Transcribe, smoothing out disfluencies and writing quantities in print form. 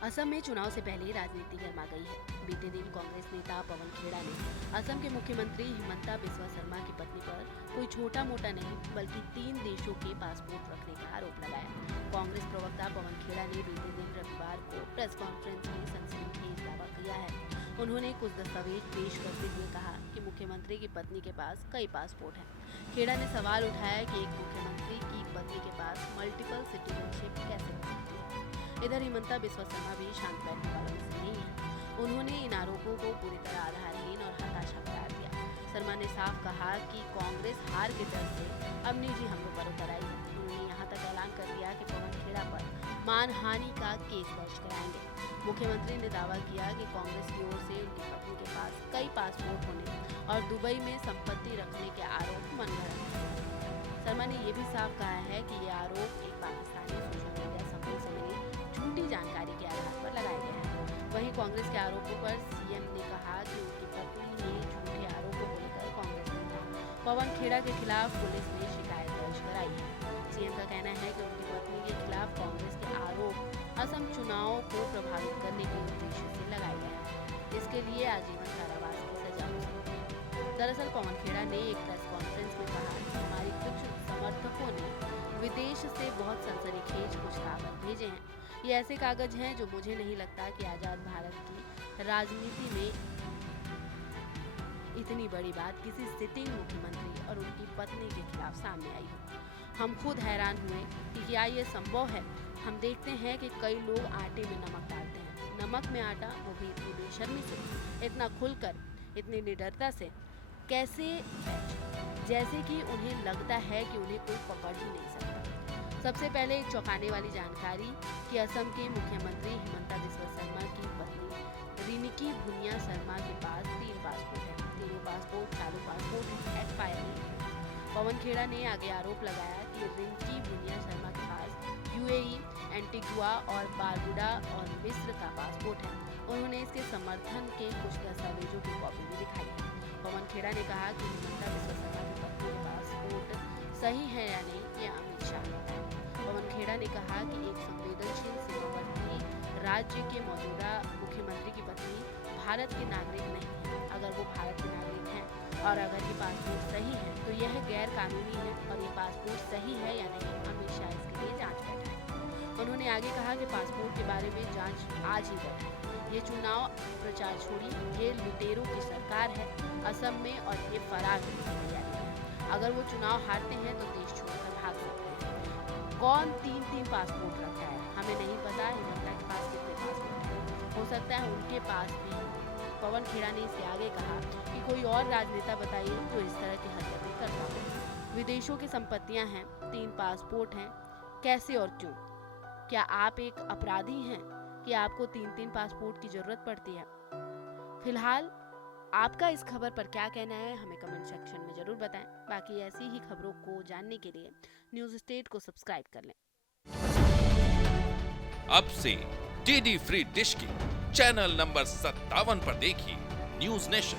असम में चुनाव से पहले राजनीति गर्मा गई है। बीते दिन कांग्रेस नेता पवन खेड़ा ने असम के मुख्यमंत्री हिमंता बिस्वा शर्मा की पत्नी पर कोई छोटा मोटा नहीं बल्कि 3 देशों के पासपोर्ट रखने का आरोप लगाया। कांग्रेस प्रवक्ता पवन खेड़ा ने बीते दिन रविवार को प्रेस कॉन्फ्रेंस में सनसनीखेज दावा किया है। उन्होंने कुछ दस्तावेज पेश करते हुए कहा कि मुख्यमंत्री की पत्नी के पास कई पासपोर्ट हैं। खेड़ा ने सवाल उठाया कि एक मुख्यमंत्री की पत्नी के पास मल्टीपल सिटीजनशिप कैसे हो सकती है। इधर हिमंता बिस्वा शर्मा भी शांत बैठने वालों में से नहीं है। उन्होंने इन आरोपों को पूरी तरह आधारहीन और हताशा करार दिया। शर्मा ने साफ कहा कि कांग्रेस हार के डर से अब निजी हमलों पर उतर आई है। उन्होंने यहाँ तक ऐलान कर दिया कि पवन खेड़ा पर मानहानि का केस दर्ज कराएंगे। मुख्यमंत्री ने दावा किया कि कांग्रेस की ओर से उनकी पत्नी के पास कई पासपोर्ट होने और दुबई में संपत्ति रखने के आरोप मनगढ़ंत हैं। शर्मा ने ये भी साफ कहा है कि ये आरोप एक पाकिस्तानी सोशल मीडिया समूह से मिली झूठी जानकारी के आधार पर लगाए गए हैं। वहीं कांग्रेस के आरोपों पर सीएम ने कहा कि उनकी पत्नी ने झूठे आरोपों को लेकर कांग्रेस नेता पवन खेड़ा के खिलाफ पुलिस में शिकायत दर्ज कराई है। सीएम का कहना है कि उनकी पत्नी के खिलाफ कांग्रेस के आरोप असम चुनाव को प्रभावित करने के उद्देश्य से लगाए गए हैं। इसके लिए आजीवन कारावास की सजा हो सकती है। दरअसल पवन खेड़ा ने एक प्रेस कॉन्फ्रेंस में कहा कि हमारे कुछ समर्थकों ने विदेश से बहुत सनसनीखेज कुछ कागज भेजे हैं। ये ऐसे कागज हैं जो मुझे नहीं लगता कि आजाद भारत की राजनीति में इतनी बड़ी बात किसी सिटिंग मुख्यमंत्री और उनकी पत्नी के खिलाफ सामने आई हो। हम खुद हैरान हुए कि क्या ये संभव है। हम देखते हैं कि कई लोग आटे में नमक डालते हैं, नमक में आटा, वो भी इतनी बेशर्मी से, इतना खुलकर, इतनी निडरता से, कैसे जैसे कि उन्हें लगता है कि उन्हें कोई पकड़ ही नहीं सकता। सबसे पहले एक चौंकाने वाली जानकारी कि असम के मुख्यमंत्री हिमंता बिस्वा शर्मा की पत्नी रिनिकी भुनिया शर्मा के पास 3 पासपोर्ट हैं। तीनों पासपोर्ट चालू पासपोर्ट एक्सपायर नहीं हुए। पवन खेड़ा ने आगे आरोप लगाया कि रिनिकी भुनिया शर्मा के पास यूएई, एंटीगुआ और बारबुडा और मिस्र का पासपोर्ट है। उन्होंने इसके समर्थन के कुछ दस्तावेजों की कॉपी भी दिखाई है। पवन खेड़ा ने कहा कि हिमंता बिस्वा शर्मा की पत्नी के पासपोर्ट सही है या नहीं, ये अमित शाह बताएं। पवन खेड़ा ने कहा कि एक संवेदनशील सीमावर्ती राज्य के मौजूदा मुख्यमंत्री की पत्नी भारत के नागरिक नहीं है। अगर वो भारत के नागरिक हैं और अगर ये पासपोर्ट सही है तो यह गैर कानूनी है और ये पासपोर्ट सही है या नहीं, अमित शाह इसके लिए जांच बैठाएं। उन्होंने आगे कहा कि पासपोर्ट के बारे में जांच आज ही बैठाएं। ये चुनाव प्रचार छोड़ी, ये लुटेरों की सरकार है असम में और ये फरार होने की तैयारी है। अगर वो चुनाव हारते हैं तो देश छोड़कर भाग सकते हैं। कौन 3 पासपोर्ट रखा है हमें नहीं पता। हिमंता के पास कितने पासपोर्ट हैं, हो सकता है उनके पास भी। पवन खेड़ा ने इसके आगे कहा कि कोई और राजनेता बताइए जो इस तरह की हरकतें करता हो। विदेशों की संपत्तियां हैं, 3 पासपोर्ट हैं, कैसे और क्यों? क्या आप एक अपराधी हैं कि आपको 3 पासपोर्ट की जरूरत पड़ती है? फिलहाल आपका इस खबर पर क्या कहना है हमें कमेंट सेक्शन में जरूर बताएं। बाकी ऐसी ही खबरों को जानने के लिए न्यूज स्टेट को सब्सक्राइब कर लें। अब से डीडी फ्री डिश की चैनल नंबर 57 पर देखिए न्यूज नेशन।